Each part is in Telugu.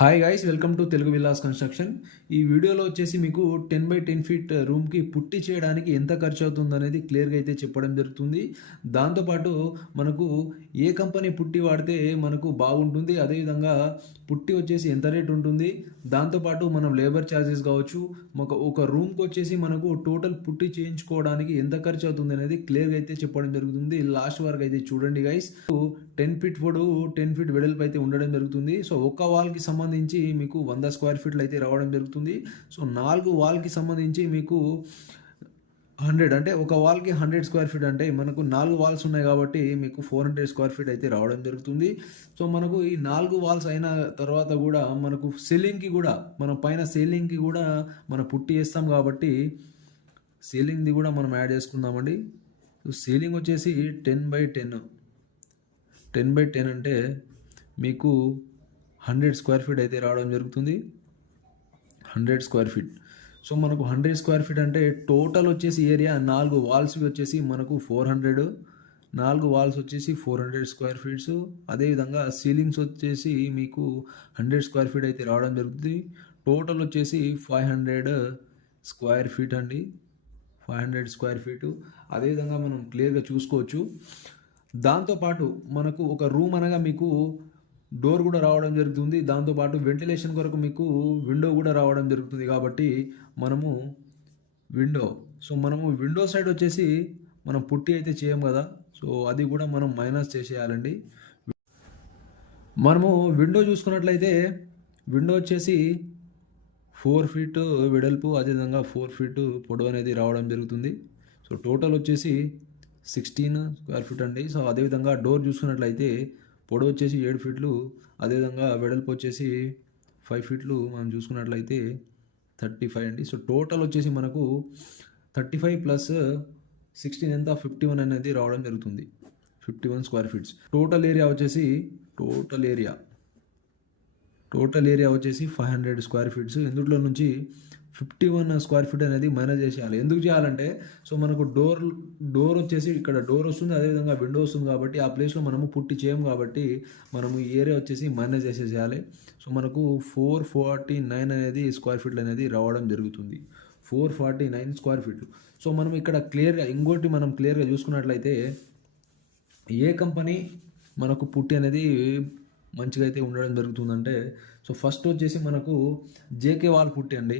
Hi guys welcome to Telugu villas construction ఈ వీడియోలో వచ్చేసి మీకు టెన్ బై టెన్ ఫీట్ రూమ్కి పుట్టి చేయడానికి ఎంత ఖర్చు అవుతుంది అనేది క్లియర్గా అయితే చెప్పడం జరుగుతుంది. దాంతోపాటు మనకు ఏ కంపెనీ పుట్టి వాడితే మనకు బాగుంటుంది అదేవిధంగా పుట్టి వచ్చేసి ఎంత రేట్ ఉంటుంది దాంతోపాటు మనం లేబర్ ఛార్జెస్ కావచ్చు ఒక ఒక రూమ్కి వచ్చేసి మనకు టోటల్ పుట్టి చేయించుకోవడానికి ఎంత ఖర్చు అవుతుంది అనేది క్లియర్గా అయితే చెప్పడం జరుగుతుంది. లాస్ట్ వరకు అయితే చూడండి గైస్ టెన్ ఫీట్ పొడవు టెన్ ఫీట్ వెడల్పు అయితే ఉండడం జరుగుతుంది. సో ఒక్క వాల్కి సంబంధించి సంబంధించి మీకు వంద స్క్వేర్ ఫీట్లు అయితే రావడం జరుగుతుంది. సో నాలుగు వాల్కి సంబంధించి మీకు హండ్రెడ్ అంటే ఒక వాల్కి హండ్రెడ్ స్క్వేర్ ఫీట్ అంటే మనకు నాలుగు వాల్స్ ఉన్నాయి కాబట్టి మీకు ఫోర్ హండ్రెడ్ స్క్వేర్ ఫీట్ అయితే రావడం జరుగుతుంది. సో మనకు ఈ నాలుగు వాల్స్ అయిన తర్వాత కూడా మనకు సీలింగ్కి కూడా మనం పైన సీలింగ్కి కూడా మనం పుట్టి వేస్తాం కాబట్టి సీలింగ్ది కూడా మనం యాడ్ చేసుకుందామండి. సీలింగ్ వచ్చేసి ten by ten. Ten by ten అంటే మీకు హండ్రెడ్ స్క్వేర్ ఫీట్ అయితే రావడం జరుగుతుంది. Hundred square feet. సో మనకు హండ్రెడ్ స్క్వేర్ ఫీట్ అంటే టోటల్ వచ్చేసి ఏరియా నాలుగు వాల్స్ వచ్చేసి మనకు ఫోర్ హండ్రెడ్ నాలుగు వాల్స్ వచ్చేసి ఫోర్ హండ్రెడ్ స్క్వేర్ ఫీట్స్. అదేవిధంగా సీలింగ్స్ వచ్చేసి మీకు హండ్రెడ్ స్క్వేర్ ఫీట్ అయితే రావడం జరుగుతుంది. టోటల్ వచ్చేసి ఫైవ్ హండ్రెడ్ స్క్వేర్ ఫీట్ అండి. Five hundred square feet. అదేవిధంగా మనం క్లియర్గా చూసుకోవచ్చు. దాంతోపాటు మనకు ఒక రూమ్ అనగా మీకు డోర్ కూడా రావడం జరుగుతుంది. దాంతోపాటు వెంటిలేషన్ కొరకు మీకు విండో కూడా రావడం జరుగుతుంది కాబట్టి మనము విండో సో మనము విండో సైడ్ వచ్చేసి మనం పుట్టి అయితే చేయం కదా. సో అది కూడా మనం మైనస్ చేసేయాలండి. మనము విండో చూసుకున్నట్లయితే విండో వచ్చేసి ఫోర్ ఫీట్ వెడల్పు అదేవిధంగా ఫోర్ ఫీట్ పొడవు అనేది రావడం జరుగుతుంది. సో టోటల్ వచ్చేసి సిక్స్టీన్ స్క్వేర్ ఫీట్ అండి. సో అదేవిధంగా డోర్ చూసుకున్నట్లయితే పొడవు వచ్చేసి ఏడు ఫీట్లు అదేవిధంగా వెడల్పు వచ్చేసి ఫైవ్ ఫీట్లు మనం చూసుకున్నట్లయితే థర్టీ ఫైవ్ అండి. సో టోటల్ వచ్చేసి మనకు థర్టీ ఫైవ్ ప్లస్ సిక్స్టీన్ ఎంత? ఫిఫ్టీ వన్ అనేది రావడం జరుగుతుంది. Fifty one square feets. Total area వచ్చేసి టోటల్ ఏరియా టోటల్ ఏరియా వచ్చేసి ఫైవ్ హండ్రెడ్ స్క్వేర్ ఫీట్స్. ఇందులో నుంచి ఫిఫ్టీ వన్ స్క్వేర్ ఫీట్ అనేది మైనస్ చేసేయాలి. ఎందుకు చేయాలంటే సో మనకు డోర్ డోర్ వచ్చేసి ఇక్కడ డోర్ వస్తుంది అదేవిధంగా విండో వస్తుంది కాబట్టి ఆ ప్లేస్లో మనము పుట్టి చేయము కాబట్టి మనము ఏరియా వచ్చేసి మైనస్ చేసేసేయాలి. సో మనకు ఫోర్ ఫార్టీ నైన్ అనేది స్క్వేర్ ఫీట్లు అనేది రావడం జరుగుతుంది. ఫోర్ ఫార్టీ నైన్ స్క్వేర్ ఫీట్లు. సో మనం ఇక్కడ క్లియర్గా ఇంకోటి మనం క్లియర్గా చూసుకున్నట్లయితే ఏ కంపెనీ మనకు పుట్టి అనేది మంచిగా అయితే ఉండడం జరుగుతుందంటే సో ఫస్ట్ వచ్చేసి మనకు జేకే వాల్ పుట్టి అండి.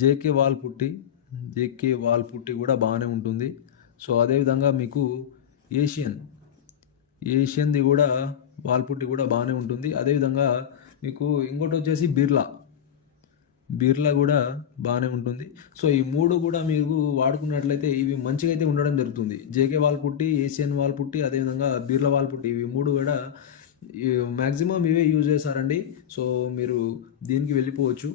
JK wall putty JK wall putty కూడా బాగానే ఉంటుంది. సో అదేవిధంగా మీకు ఏషియన్ ఏషియన్ది కూడా వాల్ పుట్టి కూడా బాగానే ఉంటుంది. అదేవిధంగా మీకు ఇంకోటి వచ్చేసి బిర్లా బిర్లా కూడా బాగానే ఉంటుంది. సో ఈ మూడు కూడా మీకు వాడుకున్నట్లయితే ఇవి మంచిగా అయితే ఉండడం జరుగుతుంది. JK wall putty Asian wall putty అదేవిధంగా బిర్లా వాల్ పుట్టి ఇవి మూడు కూడా మ్యాక్సిమం ఇవే యూజ్ చేస్తారండి. సో మీరు దీనికి వెళ్ళిపోవచ్చు.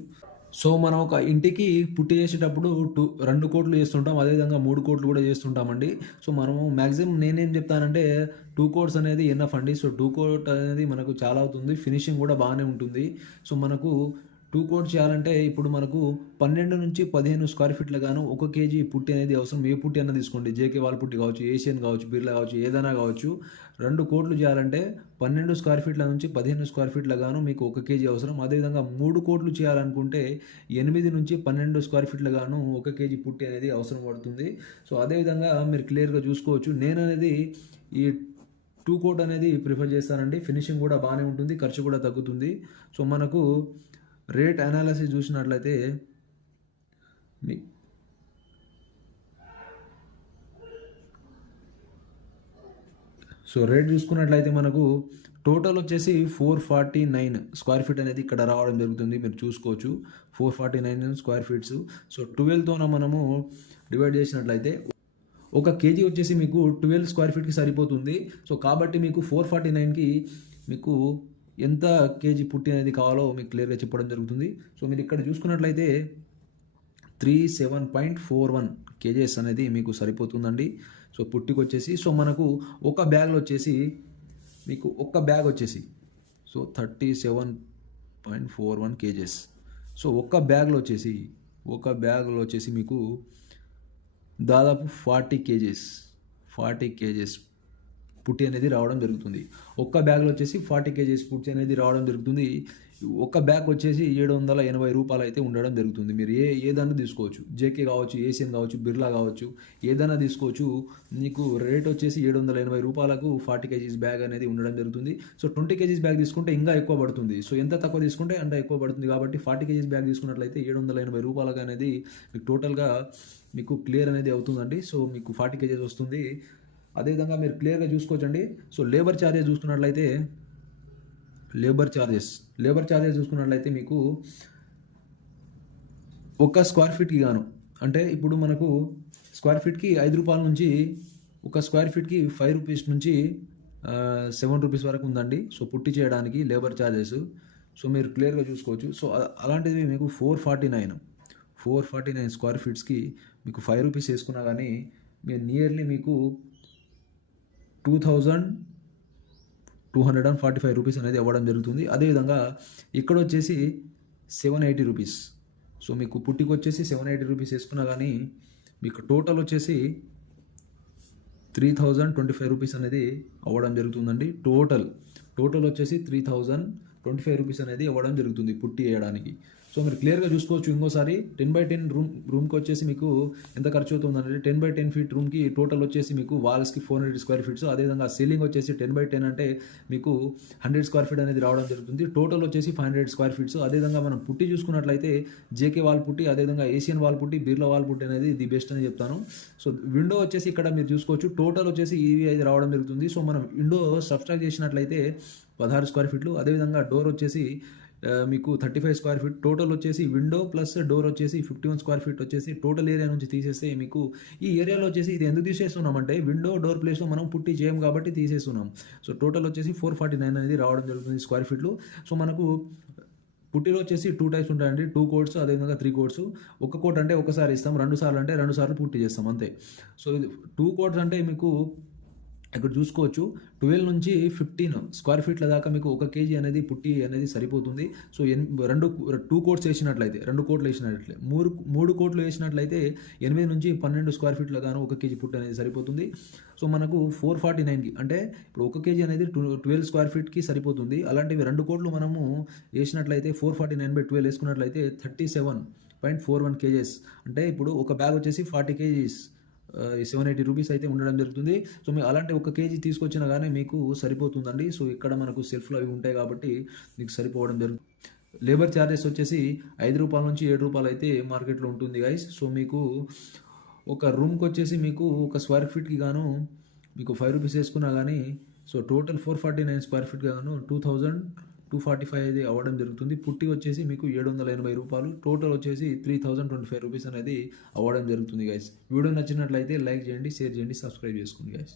సో మనం ఒక ఇంటికి పుట్టి చేసేటప్పుడు టూ రెండు కోట్లు చేస్తుంటాం. అదేవిధంగా మూడు కోట్లు కూడా చేస్తుంటామండి. సో మనము మ్యాక్సిమం నేనేం చెప్తానంటే టూ కోట్స్ అనేది ఎన్ఎఫ్ అండి. సో టూ కోట్ అనేది మనకు చాలా అవుతుంది. ఫినిషింగ్ కూడా బాగానే ఉంటుంది. సో మనకు టూ కోట్ చేయాలంటే ఇప్పుడు మనకు పన్నెండు నుంచి పదిహేను స్క్వేర్ ఫీట్ల గాను ఒక కేజీ పుట్టి అనేది అవసరం. ఏ పుట్టి అన్న తీసుకోండి. జేకే వాల్ పుట్టి కావచ్చు ఏషియన్ కావచ్చు బిర్లా కావచ్చు ఏదైనా కావచ్చు. రెండు కోట్లు చేయాలంటే పన్నెండు స్క్వేర్ ఫీట్ల నుంచి పదిహేను స్క్వేర్ ఫీట్ల గాను మీకు ఒక కేజీ అవసరం. అదేవిధంగా మూడు కోట్లు చేయాలనుకుంటే ఎనిమిది నుంచి పన్నెండు స్క్వేర్ ఫీట్ల గాను ఒక కేజీ పుట్టి అనేది అవసరం పడుతుంది. సో అదేవిధంగా మీరు క్లియర్గా చూసుకోవచ్చు. నేను అనేది ఈ టూ కోట్ అనేది ప్రిఫర్ చేస్తానండి. ఫినిషింగ్ కూడా బాగానే ఉంటుంది. ఖర్చు కూడా తగ్గుతుంది. సో మనకు రేట్ అనాలసిస్ చూసినట్లయితే మీ సో రేట్ చూసుకున్నట్లయితే మనకు టోటల్ వచ్చేసి four forty nine square feet అనేది ఇక్కడ రావడం జరుగుతుంది. మీరు చూసుకోవచ్చు. Four forty nine square feets. So ట్వెల్వ్తోన మనము డివైడ్ చేసినట్లయితే ఒక కేజీ వచ్చేసి మీకు ట్వెల్వ్ స్క్వేర్ ఫీట్కి సరిపోతుంది. సో కాబట్టి మీకు ఫోర్ ఫార్టీ నైన్కి మీకు ఎంత కేజీ పుట్టి అనేది కావాలో మీకు క్లియర్గా చెప్పడం జరుగుతుంది. సో మీరు ఇక్కడ చూసుకున్నట్లయితే three seven point four one kgs అనేది మీకు సరిపోతుందండి. సో పుట్టికి వచ్చేసి సో మనకు ఒక బ్యాగ్లో వచ్చేసి మీకు ఒక బ్యాగ్ వచ్చేసి so thirty seven point four one kgs. So ఒక బ్యాగ్లో వచ్చేసి ఒక బ్యాగ్లో వచ్చేసి మీకు దాదాపు ఫార్టీ కేజెస్ ఫార్టీ కేజెస్ పుట్టి అనేది రావడం జరుగుతుంది. ఒక్క బ్యాగ్లో వచ్చేసి ఫార్టీ కేజీస్ పుట్టి అనేది రావడం జరుగుతుంది. ఒక బ్యాగ్ వచ్చేసి ఏడు వందల ఎనభై రూపాయలు అయితే ఉండడం జరుగుతుంది. మీరు ఏ ఏదైనా తీసుకోవచ్చు. జేకే కావచ్చు ఏసియన్ కావచ్చు బిర్లా కావచ్చు ఏదైనా తీసుకోవచ్చు. మీకు రేట్ వచ్చేసి ఏడు వందల ఎనభై రూపాయలకు ఫార్టీ కేజీస్ బ్యాగ్ అనేది ఉండడం జరుగుతుంది. సో ట్వంటీ కేజీస్ బ్యాగ్ తీసుకుంటే ఇంకా ఎక్కువ పడుతుంది. సో ఎంత తక్కువ తీసుకుంటే అంత ఎక్కువ పడుతుంది కాబట్టి ఫార్టీ కేజీస్ బ్యాగ్ తీసుకున్నట్లయితే ఏడు వందల ఎనభై రూపాయలకు అనేది మీకు టోటల్గా మీకు క్లియర్ అనేది అవుతుందండి. సో మీకు ఫార్టీ కేజీస్ వస్తుంది. అదేవిధంగా మీరు క్లియర్గా చూసుకోవచ్చండి. సో లేబర్ ఛార్జెస్ చూసుకున్నట్లయితే లేబర్ ఛార్జెస్ లేబర్ ఛార్జెస్ చూసుకున్నట్లయితే మీకు ఒక స్క్వేర్ ఫీట్కి గాను అంటే ఇప్పుడు మనకు స్క్వేర్ ఫీట్కి ఐదు రూపాయల నుంచి ఒక స్క్వేర్ ఫీట్కి ఫైవ్ రూపీస్ నుంచి సెవెన్ రూపీస్ వరకు ఉందండి. సో పుట్టి చేయడానికి లేబర్ ఛార్జెస్ సో మీరు క్లియర్గా చూసుకోవచ్చు. సో అలాంటిది మీకు four forty nine four forty nine square ఫీట్స్కి మీకు ఫైవ్ రూపీస్ వేసుకున్నా కానీ మీరు నియర్లీ మీకు two thousand two hundred and forty five rupees అనేది ఇవ్వడం జరుగుతుంది. అదేవిధంగా ఇక్కడ వచ్చేసి సెవెన్ ఎయిటీ రూపీస్. సో మీకు పుట్టికి వచ్చేసి సెవెన్ ఎయిటీ రూపీస్ వేసుకున్నా కానీ మీకు టోటల్ వచ్చేసి three thousand twenty five rupees అనేది అవ్వడం జరుగుతుందండి. టోటల్ టోటల్ వచ్చేసి three thousand twenty five rupees అనేది ఇవ్వడం జరుగుతుంది పుట్టి వేయడానికి. సో మీరు క్లియర్గా చూసుకోవచ్చు ఇంకోసారి టెన్ బై టెన్ రూమ్ రూమ్కి వచ్చేసి మీకు ఎంత ఖర్చు అవుతుంది అంటే టెన్ బై టెన్ ఫీట్ రూమ్కి టోటల్ వచ్చేసి మీకు వాల్స్కి ఫోర్ హండ్రెడ్ స్క్వేర్ ఫీట్స్ అదేవిధంగా సీలింగ్ వచ్చేసి టెన్ బై టెన్ అంటే మీకు హండ్రెడ్ స్క్వేర్ ఫీట్ అనేది రావడం జరుగుతుంది. టోటల్ వచ్చేసి ఫైవ్ హండ్రెడ్ స్క్వేర్ ఫీట్స్ అదేవిధంగా మనం పుట్టి చూసుకున్నట్లయితే జేకే వాల్ పుట్టి అదేవిధంగా ఏషియన్ వాల్ పుట్టి బిర్లా వాల్ పుట్టి అనేది ది బెస్ట్ అని చెప్తాను. సో విండో వచ్చేసి ఇక్కడ మీరు చూసుకోవచ్చు. టోటల్ వచ్చేసి ఈవీ అది రావడం జరుగుతుంది. సో మనం విండో సబ్స్ట్రాక్ట్ చేసినట్లయితే పదహారు స్క్వేర్ ఫీట్లు. అదేవిధంగా డోర్ వచ్చేసి మీకు thirty five square feet total వచ్చేసి విండో ప్లస్ డోర్ వచ్చేసి ఫిఫ్టీ వన్ స్క్వేర్ ఫీట్ వచ్చేసి టోటల్ ఏరియా నుంచి తీసేస్తే మీకు ఈ ఏరియాలో వచ్చేసి ఇది ఎందుకు తీసేస్తున్నామంటే విండో డోర్ ప్లేస్లో మనం పుట్టి చేయం కాబట్టి తీసేస్తున్నాం. సో టోటల్ వచ్చేసి ఫోర్ ఫార్టీ నైన్ అనేది రావడం జరుగుతుంది స్క్వేర్ ఫీట్లు. సో మనకు పుట్టిలో వచ్చేసి టూ టైప్స్ ఉంటాయండి. టూ కోట్స్ అదేవిధంగా త్రీ కోట్స్. ఒక కోట్ అంటే ఒకసారి ఇస్తాం రెండు సార్లు అంటే రెండు సార్లు పుట్టి చేస్తాం అంతే. సో ఇది టూ కోట్స్ అంటే మీకు ఇక్కడ చూసుకోవచ్చు. ట్వెల్వ్ నుంచి ఫిఫ్టీన్ స్క్వేర్ ఫీట్ల దాకా మీకు ఒక కేజీ అనేది పుట్టి అనేది సరిపోతుంది. సో ఎన్ రెండు టూ కోట్స్ వేసినట్లయితే రెండు కోట్లు వేసినట్లయితే మూడు మూడు కోట్లు వేసినట్లయితే ఎనిమిది నుంచి పన్నెండు స్క్వేర్ ఫీట్ల గాను ఒక కేజీ పుట్టి అనేది సరిపోతుంది. సో మనకు ఫోర్ ఫార్టీ నైన్కి అంటే ఇప్పుడు ఒక కేజీ అనేది ట్వెల్వ్ స్క్వేర్ ఫీట్కి సరిపోతుంది. అలాంటివి రెండు కోట్లు మనము వేసినట్లయితే four forty nine by twelve వేసుకున్నట్లయితే thirty seven point four one KGs. అంటే ఇప్పుడు ఒక బ్యాగ్ వచ్చేసి forty KGs. Seven eighty rupees అయితే ఉండడం జరుగుతుంది. సో మీరు అలాంటి ఒక కేజీ తీసుకొచ్చినా కానీ మీకు సరిపోతుందండి. సో ఇక్కడ మనకు సెల్ఫ్లు అవి ఉంటాయి కాబట్టి మీకు సరిపోవడం జరుగుతుంది లేబర్ ఛార్జెస్ వచ్చేసి ఐదు రూపాయల నుంచి ఏడు రూపాయలు అయితే మార్కెట్లో ఉంటుంది గైస్ సో మీకు ఒక రూమ్కి వచ్చేసి మీకు ఒక స్క్వేర్ ఫీట్కి గాను మీకు ఫైవ్ రూపీస్ వేసుకున్నా కానీ so total four forty nine square feet గాను two thousand two forty five అయితే అవ్వడం జరుగుతుంది. పుట్టి వచ్చేసి మీకు ఏడు వందల ఎనభై రూపాయలు. టోటల్ వచ్చేసి three thousand twenty five rupees అనేది అవ్వడం జరుగుతుంది గైస్ వీడియో నచ్చినట్లయితే లైక్ చేయండి షేర్ చేయండి సబ్స్క్రైబ్ చేసుకోండి గైస్